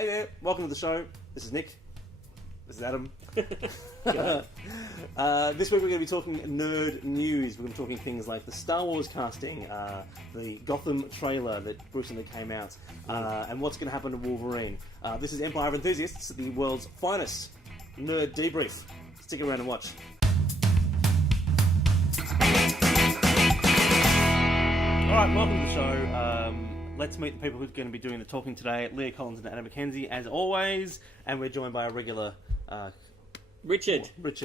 Hey there, welcome to the show. This is Nick. This is Adam. This week we're going to be talking nerd news. We're going to be talking things like the Star Wars casting, the Gotham trailer that recently came out, and what's going to happen to Wolverine. This is Empire of Enthusiasts, the world's finest nerd debrief. Stick around and watch. Alright, welcome to the show. Let's meet the people who are going to be doing the talking today. Leah Collins and Adam McKenzie, as always. And we're joined by a regular... Richard. I was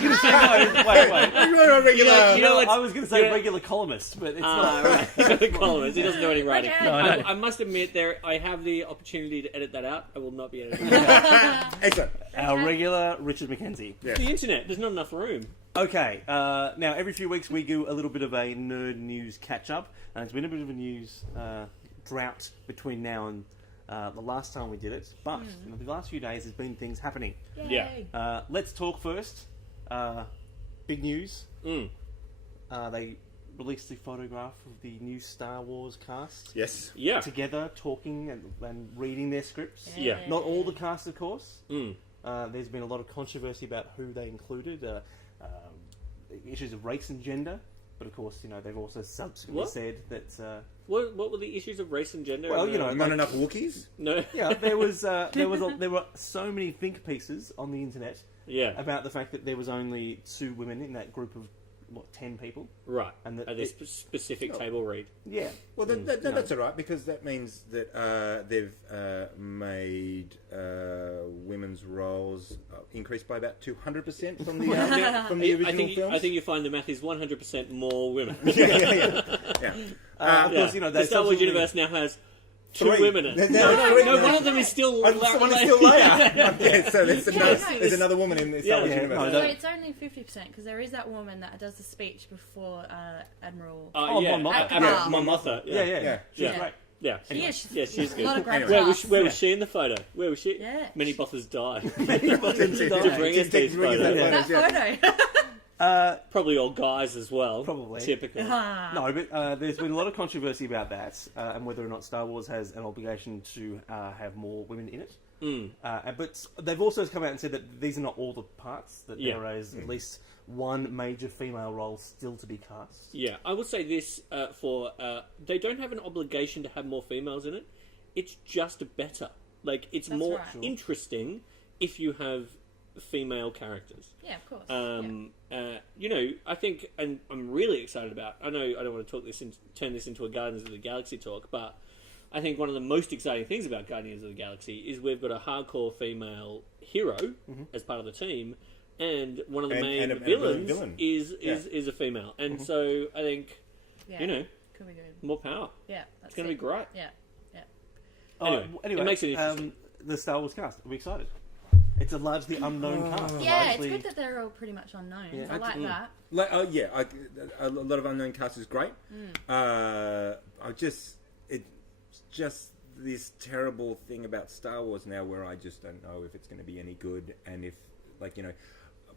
going to say, no, wait. You're a regular... I was going to say regular columnist, but it's not. Right. Columnist. He doesn't do any writing. No, I know. I must admit, I have the opportunity to edit that out. I will not be editing that. Excellent. Our regular Richard McKenzie. Yeah. The internet. There's not enough room. Okay, now every few weeks we do a little bit of a nerd news catch-up, and it's been a bit of a news drought between now and the last time we did it, but in the last few days there's been things happening. Yay. Yeah. Let's talk first. Big news. They released the photograph of the new Star Wars cast. Yes. Yeah. Together, talking and reading their scripts. Yeah. Not all the cast, of course. There's been a lot of controversy about who they included. Issues of race and gender, but of course, they've also subsequently said that. What were the issues of race and gender? Well, Not enough Wookiees? No. Yeah, there were so many think pieces on the internet. Yeah. About the fact that there was only 2 women in that group of 10 people. Right. And that at this specific table read. Yeah. Well, that's all right, because that means that they've made women's roles increased by about 200% from the original films. I think you find the math is 100% more women. Yeah. Of course, the Star Wars universe now has 2 3 women in it. No, one of them is still... One is still Leah. Yeah, so there's another woman in the Star Wars universe. No, So it's only 50% because there is that woman that does the speech before Admiral. Mon Mothma. Mon Mothma. Yeah. She's great. Yeah. Anyway. She's good. A lot of great Anyway. casts. Where was she in the photo? Where was she? Yeah. Many Bothas died. To bring us these photos. That photo. Probably all guys as well. Probably. Typical. No, but there's been a lot of controversy about that, and whether or not Star Wars has an obligation to have more women in it. But they've also come out and said that these are not all the parts, that there is at least one major female role still to be cast. Yeah, I will say this they don't have an obligation to have more females in it. It's just better. Like, it's That's more right. interesting if you have female characters. Yeah, of course. I think, and I'm really excited about. I know I don't want to turn this into a Guardians of the Galaxy talk, but I think one of the most exciting things about Guardians of the Galaxy is we've got a hardcore female hero as part of the team, and one of the main villains is a female, and so I think Could be good. more power. Yeah, It's going to be great. Yeah. Anyway, it makes it interesting. The Star Wars cast. Are we excited? It's a largely unnknown cast. Yeah, it's good that they're all pretty much unknown. Yeah. I like that. A lot of unknown cast is great. It's just this terrible thing about Star Wars now, where I just don't know if it's going to be any good, and if,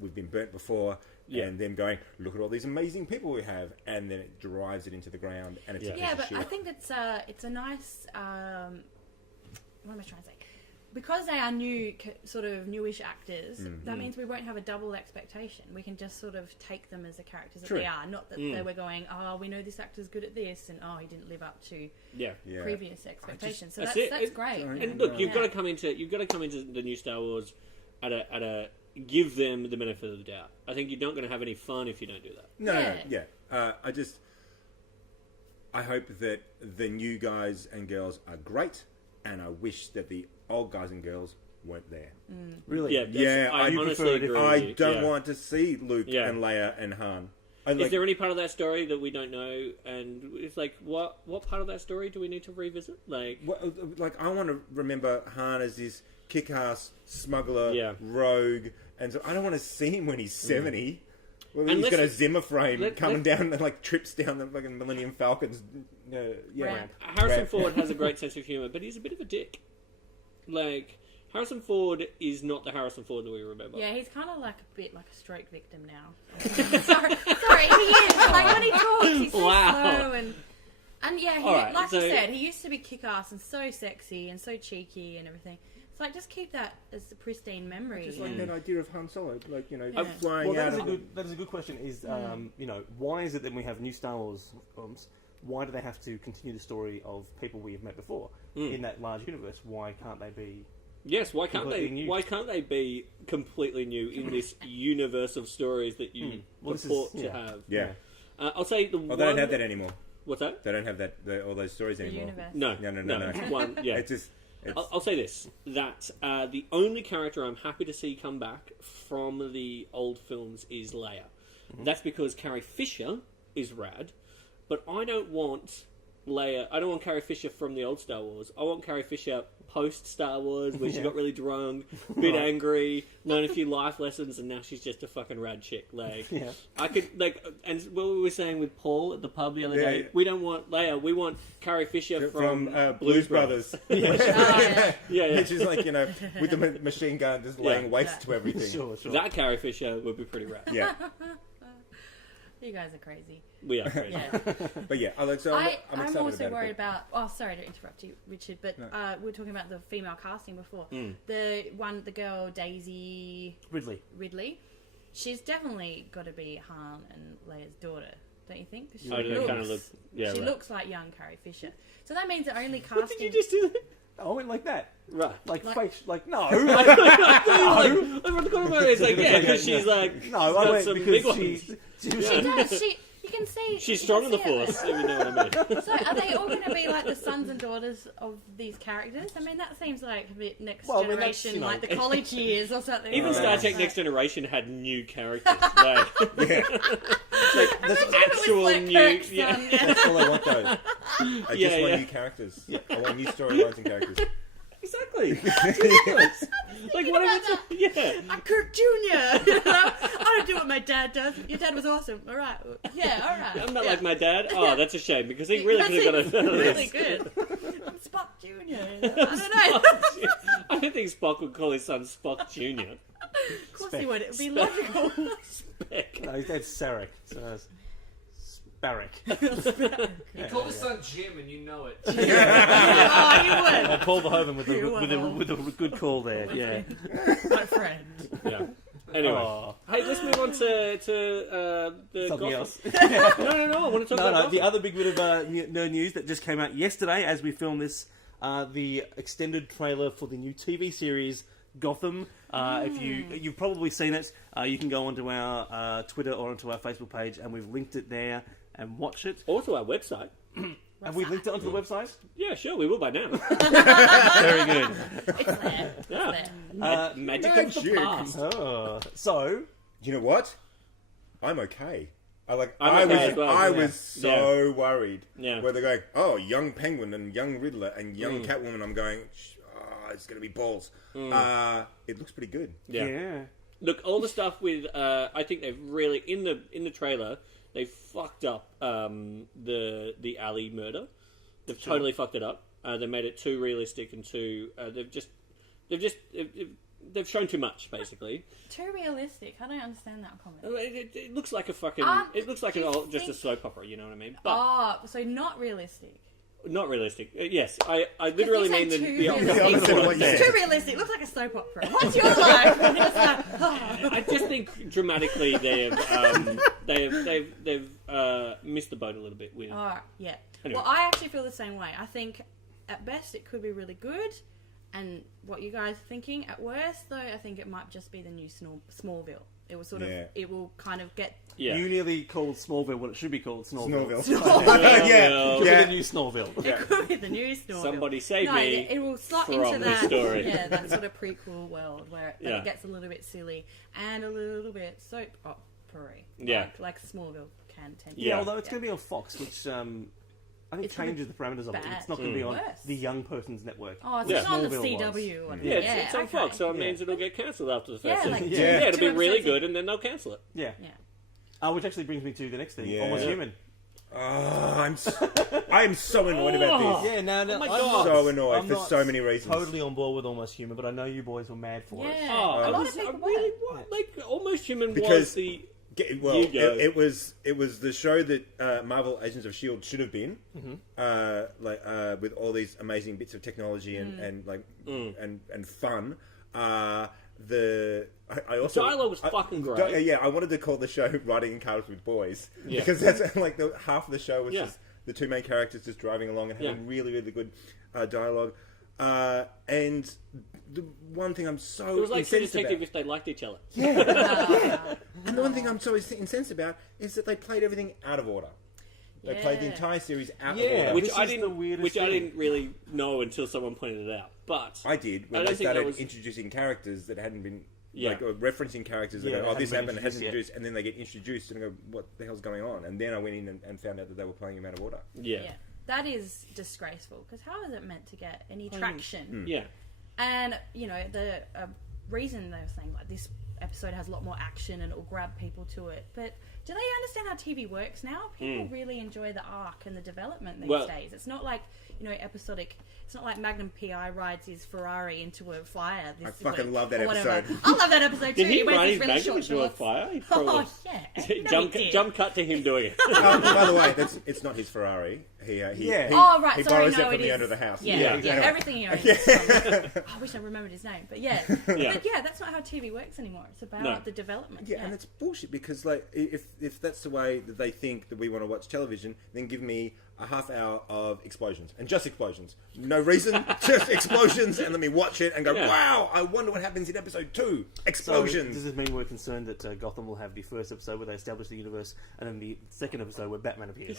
we've been burnt before, and them going, look at all these amazing people we have, and then it drives it into the ground, and it's a piece of shit. I think it's a nice. What am I trying to say? Because they are sort of newish actors, that means we won't have a double expectation. We can just sort of take them as the characters that they are. Not that they were going, we know this actor's good at this, and he didn't live up to previous expectations. So that's great. And look, you've got to come into the new Star Wars at a give them the benefit of the doubt. I think you're not going to have any fun if you don't do that. I hope that the new guys and girls are great, and I wish that the old guys and girls weren't there. Really? Yeah, I honestly agree with you. I don't want to see Luke and Leia and Han. Is there any part of that story that we don't know? And it's like, what part of that story do we need to revisit? I want to remember Han as this kick-ass smuggler, rogue, and so I don't want to see him when he's 70. Well, he's got a Zimmer frame coming down and trips down the fucking Millennium Falcon's ramp. Harrison Ford has a great sense of humour, but he's a bit of a dick. Harrison Ford is not the Harrison Ford that we remember. Yeah, he's kind of a bit like a stroke victim now. sorry, he is. When he talks, he's so slow and And yeah, he, Alright, like you so- said, he used to be kick-ass and so sexy and so cheeky and everything. It's like, just keep that as a pristine memory. Just like that idea of Han Solo, like, you know, Yeah. flying Well, out. that is a good question. Is you know, why is it that we have new Star Wars films? Why do they have to continue the story of people we have met before in that large universe? Why can't they be? Yes, why can't Completely they? new. Why can't they be completely new in this universe of stories that you Well, this is- purport to yeah. have? Yeah. I'll say the Oh, one. they don't have that anymore. What's that? They don't have that all those stories The anymore. universe. No, No. It's one, yeah. It's just. It's, I'll say this: that the only character I'm happy to see come back from the old films is Leia. That's because Carrie Fisher is rad, but I don't want Leia. I don't want Carrie Fisher from the old Star Wars. I want Carrie Fisher post Star Wars, where she got really drunk, a bit angry, learned a few life lessons, and now she's just a fucking rad chick. Like, I could and what we were saying with Paul at the pub the other day, we don't want Leia. We want Carrie Fisher from Blues Brothers. Yeah. Which is like, you know, with the machine gun just laying waste to everything. Sure. That Carrie Fisher would be pretty rad. Yeah. You guys are crazy. We are crazy. Yeah. But yeah, I'm excited I'm also about worried it. about. Oh, sorry to interrupt you, Richard, but No. we were talking about the female casting before. The girl Daisy Ridley. she's definitely got to be Han and Leia's daughter, don't you think? 'Cause she Oh, they kind of look. Yeah, she right. looks like young Carrie Fisher. So that means the only What casting. did you just do? I went like that. Right. Like face. Like no. It's like, yeah, because she's like. No, I got went some big because ones. she She does. You can see. She's you strong can in the see it. force, if you know what I mean. So are they all going to be like the sons and daughters of these characters? I mean, that seems like a bit next Well, I mean, that's, generation, you know, like the college years or something. Even like Star that. Trek Next Generation had new characters. Like, Imagine actual it was new. Kirk's Yeah. son. That's all I want, though. I just want yeah. new characters. I want new storylines and characters. Exactly. It's ridiculous. Like, what about if it's. Yeah. I'm Kirk Jr. I don't do what my dad does. Your dad was awesome. All right. Yeah, all right. I'm not like my dad. Oh, that's a shame because he really could have got a. really good. I'm Spock Jr. I don't know. I don't think Spock would call his son Spock Jr. Of course he would. It would be logical. Spec. No, his dad's Sarek. So it's Sparek. He called his son Jim, and you know it. Oh, you would. Paul Verhoeven with You a good call there. Yeah. My friend. Yeah. Anyway. Oh. Hey, let's move on to the Something Gotham. else. No. I want to talk about No, Gotham. the other big bit of nerd news that just came out yesterday as we film this, the extended trailer for the new TV series Gotham. If you've probably seen it, you can go onto our Twitter or onto our Facebook page, and we've linked it there and watch it. Also our website. Have we linked it onto the website? Yeah, sure, we will by now. Very good. It's there. Yeah. It's there. Magic of the Magic. past. Oh, so You know what? I'm okay. I'm okay as well, I yeah. was so worried. Yeah. Where they're going, oh, young Penguin and young Riddler and young Catwoman. I'm going, it's going to be balls. It looks pretty good. Yeah. Look, all the stuff with I think they've really in the trailer they fucked up the alley murder. They've totally fucked it up. They made it too realistic and too. They've shown too much basically. Too realistic. I don't understand that comment. It looks like a fucking. It looks like do you just a think- soap opera. You know what I mean? But Oh, so not realistic. not realistic. Yes, I literally you mean say the too the realistic. opposite of what you It's said. too realistic. It looks like a soap opera. What's your life? And it's like, oh. I just think dramatically they've missed the boat a little bit with. Oh, yeah. Anyway. Well, I actually feel the same way. I think at best it could be really good, and what you guys are thinking. At worst, though, I think it might just be the new Smallville. It will it will kind of get. Yeah. you nearly called Smallville what it should be called Snorville. Snorville. It could Yeah. be the new Snorville. It could be the new Smallville. Somebody save no, me it will slot from into the that. story. Yeah, that sort of prequel world where Yeah. it gets a little bit silly and a little bit soap opera-y. Yeah. Like Smallville can tend to. Yeah, Yeah. although it's going to be on Fox, which I think It's gonna changes the parameters of it. bad. It's not going to be on Worse. the young person's network. Oh, it's Yeah. not on the Smallville was. CW. Or Yeah, it's on okay. Fox, so it means it'll get cancelled after the first Yeah, season. like Yeah. It'll two be really episodes in. good, and then they'll cancel it. Yeah. Yeah. Which actually brings me to the next thing. Yeah. Almost Yeah. Human. I am so annoyed about this. Yeah, now my I'm God. not- So annoyed I'm for not so many reasons. Totally on board with Almost Human, but I know you boys were mad for it. Yeah. Oh, a lot I of people really were. want, like Almost Human was Because- the Well, You go. it was the show that Marvel Agents of S.H.I.E.L.D. should have been, with all these amazing bits of technology and fun. I also Dialogue was fucking great. Yeah, I wanted to call the show "Riding in Cars with Boys" Yeah. because that's like half of the show was Yeah. just the two main characters just driving along and having really, really good dialogue. And the one thing I'm so It was like True incensed Detective about, if they liked each other. and the one thing I'm so incensed about is that they played everything out of order. They played the entire series out of order. Which This I is the didn't, weirdest which I thing. didn't really know until someone pointed it out. But I did I when don't they think that started was- introducing characters that hadn't been or referencing characters that Yeah, go, that oh, this hadn't been happened, hasn't introduced introduced, and then they get introduced and I go, what the hell's going on? And then I went in and found out that they were playing them out of order. yeah. That is disgraceful, because how is it meant to get any traction? Yeah. And, you know, the reason they were saying, like, this episode has a lot more action and it will grab people to it. But do they understand how TV works now? People really enjoy the arc and the development these days. It's not like, you know, episodic. It's not like Magnum P.I. rides his Ferrari into a fire. I fucking love that or whatever. episode. I love that episode too. Did he wears ride his his really Magnum short into a shorts. fire? He Oh, probably- yeah. Jump cut to him doing it. By the way, it's not his Ferrari. He Oh, right, he sorry, borrows no, it from it the is. under the house. Yeah, Yeah. yeah, Anyway. everything he owns. is from- I wish I remembered his name, but yeah. Yeah. But yeah, that's not how TV works anymore. It's about the development. Yeah, and it's bullshit because, like, if that's the way that they think that we want to watch television, then give me a half hour of explosions and just explosions, no reason, just explosions, and let me watch it and go, wow, I wonder what happens in episode 2. So Explosions. does this mean we're concerned that Gotham will have the first episode where they establish the universe, and then the second episode where Batman appears?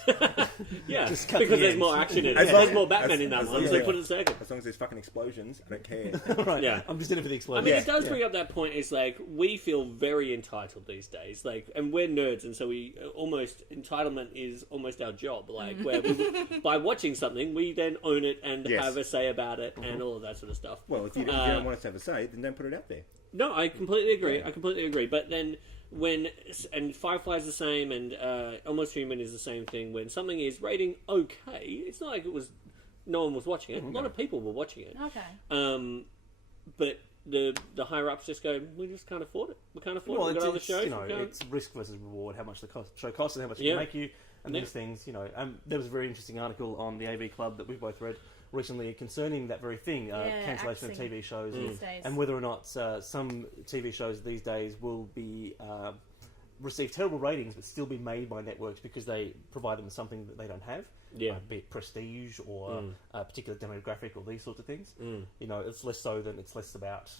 Yeah, Just cut because the there's ends. more action in it. As long- There's more Batman as- in that as one, long so as they put it second. As long as there's fucking explosions, I don't care. Right. Yeah. I'm just in it for the I explosion. mean, it does bring up that point. Is like we feel very entitled these days, like, and we're nerds, and so we almost entitlement is almost our job. Like, where we, by watching something, we then own it and Yes. have a say about it and all of that sort of stuff. Well, if you don't want us to have a say, then don't put it out there. No, I completely agree. I completely agree. But then when and Firefly's the same, and Almost Human is the same thing. When something is rating okay, it's not like it was no one was watching it. A lot of people were watching it. Okay. But the higher ups just go, we just can't afford it. We can't afford Well, it. We've got other it's, shows. you know, we can't- it's risk versus reward, how much the show costs and how much it Yeah. can make you, and Yeah. these things, you know. There was a very interesting article on the AV Club that we've both read recently concerning that very thing, cancellation of axing TV shows, these days. and whether or not some TV shows these days will be receive terrible ratings but still be made by networks because they provide them something that they don't have, be it prestige or a particular demographic or these sorts of things. You know, it's less so than it's less about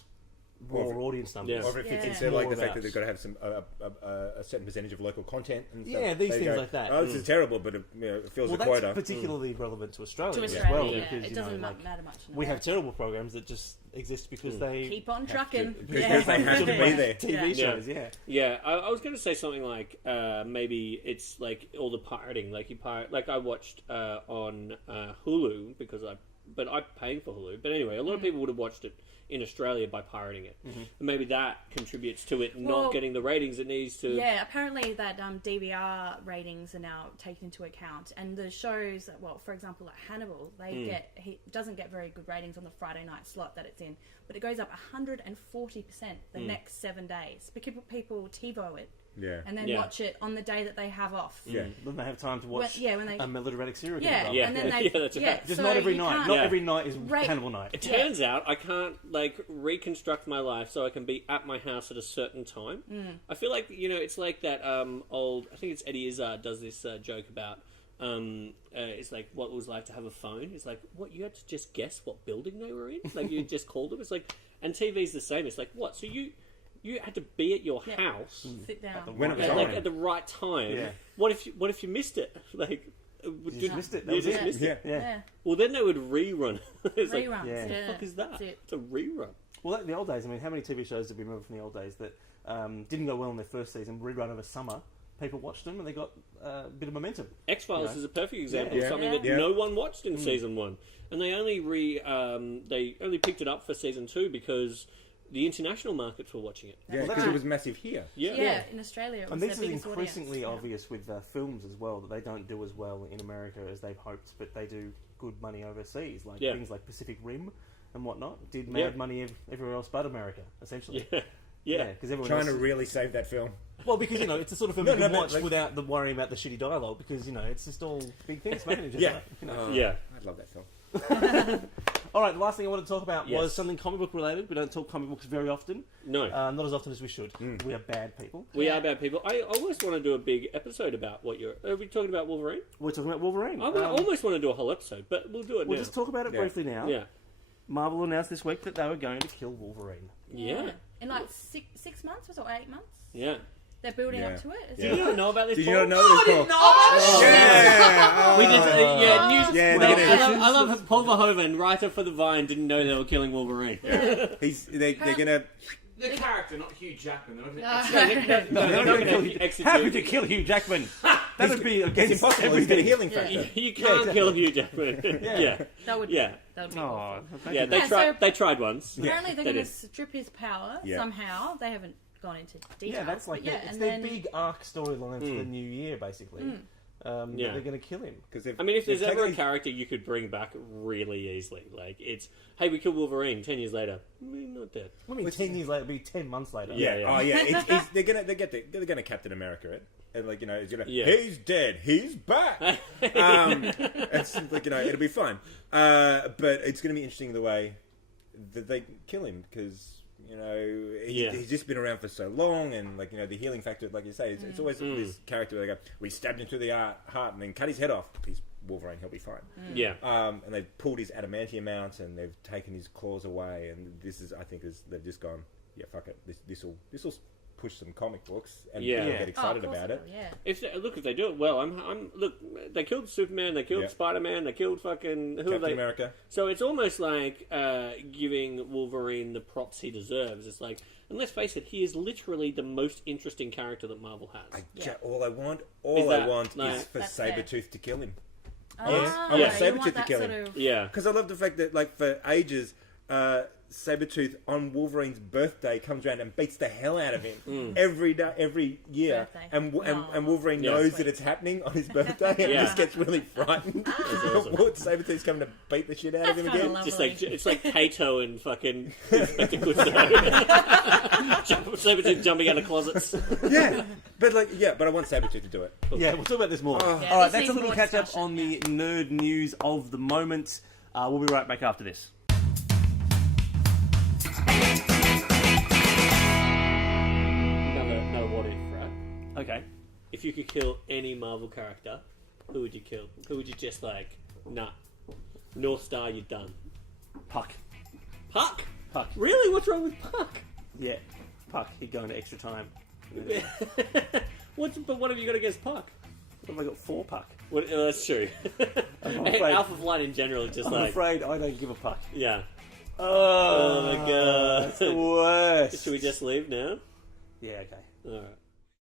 raw audience numbers. Yeah. Or if it's It's they're like more the fact about- that they've got to have some a certain percentage of local content and stuff. Yeah, these They things go, like that. Oh, this is terrible, but it fills Well, a quota. that's particularly relevant to Australia, To as Australia, well, yeah. because It you know, doesn't like, matter much. in we have America. terrible programs that just exist because they Keep on trucking. Because they have to be there. TV Yeah. shows, yeah. Yeah, I was going to say something like maybe it's like all the pirating. Like you pirate. Like I watched on Hulu because I'm paying for Hulu. But anyway, a lot of people would have watched it in Australia by pirating it, and maybe that contributes to it Well, not getting the ratings it needs to. Yeah, apparently that DVR ratings are now taken into account, and the shows, well, for example, like Hannibal, he doesn't get very good ratings on the Friday night slot that it's in, but it goes up 140% the next 7 days because people TiVo it. Yeah. And then watch it on the day that they have off. Yeah. Then they have time to watch when they a melodramatic serial yeah, killer. Yeah. and then they Yeah, that's right. Just so not every you night. can't- Not Yeah. every night is Right. Hannibal night. It turns out I can't like reconstruct my life so I can be at my house at a certain time. I feel like it's like that old. I think it's Eddie Izzard does this joke about. It's like what it was like to have a phone. It's like what you had to just guess what building they were in. Like you just called them. It's like and TV's the same. It's like what? So you had to be at your house sit down. When it was at, on. like at the right time. Yeah. What if you missed it? Like You just missed it. That you was just it. missed it. Yeah. Yeah, Well, then they would rerun. It's like, reruns. yeah. what the fuck is that? That's it. It's a rerun. Well, in the old days, I mean, how many TV shows did we remember from the old days that didn't go well in their first season, rerun over summer? People watched them and they got a bit of momentum. X-Files You know? is a perfect example Yeah. of something that Yeah. no one watched in season 1, and they only picked it up for season 2 because the international markets were watching it. Yeah, Well, because that's- it was massive here. Yeah, in Australia, it was And their this is biggest increasingly audience. obvious with films as well, that they don't do as well in America as they've hoped, but they do good money overseas. Like things like Pacific Rim and whatnot did mad money everywhere else but America, essentially. Yeah. Yeah. because everyone Trying else... to really save that film. Well, because, it's a sort of film No, you can but, watch like- without the worrying about the shitty dialogue, because, it's just all big things, man. Just Yeah. like, Yeah. I love that film. All right, the last thing I want to talk about Yes. was something comic book related. We don't talk comic books very often. No. Not as often as we should. We are bad people. We are bad people. I almost want to do a big episode about what you're... Are we talking about Wolverine? We're talking about Wolverine. I almost want to do a whole episode, but we'll do it We'll now. just talk about it Yeah. briefly now. Yeah. Marvel announced this week that they were going to kill Wolverine. Yeah. In like 6 months or 8 months? Yeah. They're building Yeah. up to it. Is Yeah. Did you know about this? Did you Paul? not know this, Paul? Oh, Yeah! We just, yeah, news. Yeah, Well, they're gonna- I love how Paul Verhoeven, writer for The Vine, didn't know they were killing Wolverine. They're gonna... The character, not Hugh Jackman. They're not No. gonna No, they're not going to kill Hugh. execute- How could you kill Hugh Jackman? That would be It's against impossible. He's got a everything. healing factor. You can't exactly. kill Hugh Jackman. yeah. That would Yeah. That would be Oh, awful. thank Yeah, you. they Yeah, tried. so- They tried once. Apparently they're They going to did. strip his power Yeah. somehow. They haven't gone into detail. Yeah, that's like but yeah, it's and their then big arc storyline for the new year, basically. Yeah. They're going to kill him. I mean, if there's ever a character you could bring back really easily, like it's, hey, we killed Wolverine 10 years later, not dead. I mean, 10 years later, it'll be 10 months later. Yeah. Oh yeah, they're gonna Captain America it, and like it's gonna Yeah. he's dead, he's back. It's like it'll be fun, but it's gonna be interesting the way that they kill him because he's just been around for so long, and like the healing factor, like you say, it's always this character where they go, we stabbed him through the heart and then cut his head off. He's Wolverine, he'll be fine. Yeah. And they've pulled his adamantium out and they've taken his claws away, and this is, I think, they've just gone, yeah, fuck it, this will push some comic books and people get excited of course about it. will, yeah. If they do it well, look. They killed Superman. They killed Yeah. Spider-Man. They killed fucking who are Captain they? America. So it's almost like giving Wolverine the props he deserves. It's like, and let's face it, he is literally the most interesting character that Marvel has. All I want like- is for That's fair. Sabretooth to kill him. Oh, I want Yeah. you Sabretooth want to that kill sort him. of... Yeah. Because I love the fact that, like, for ages, Sabretooth on Wolverine's birthday comes around and beats the hell out of him every day, every year, Birthday. and Wolverine Yeah. knows Sweet. that it's happening on his birthday, and Yeah. just gets really frightened. awesome. Sabretooth's coming to beat the shit out of That's him kinda again. lovely. Just like it's like Kato and fucking Inspector Cousteau. Sabretooth jumping out of closets. But I want Sabretooth to do it. Yeah, we'll talk about this more. Yeah, All right, this that's a needs little more catch up discussion, on the nerd news of the moment. We'll be right back after this. Another what if, right? Okay. If you could kill any Marvel character, who would you kill? Who would you just like, nah, North Star, you're done. Puck. Puck? Puck. Really? What's wrong with Puck? Yeah. Puck. He'd go into extra time. But what have you got against Puck? What have I got for Puck? That's true. afraid- Alpha Flight in general is just I'm like, afraid I don't give a puck. yeah. Oh, my God. It's the worst. Should we just leave now? Yeah, okay. Alright.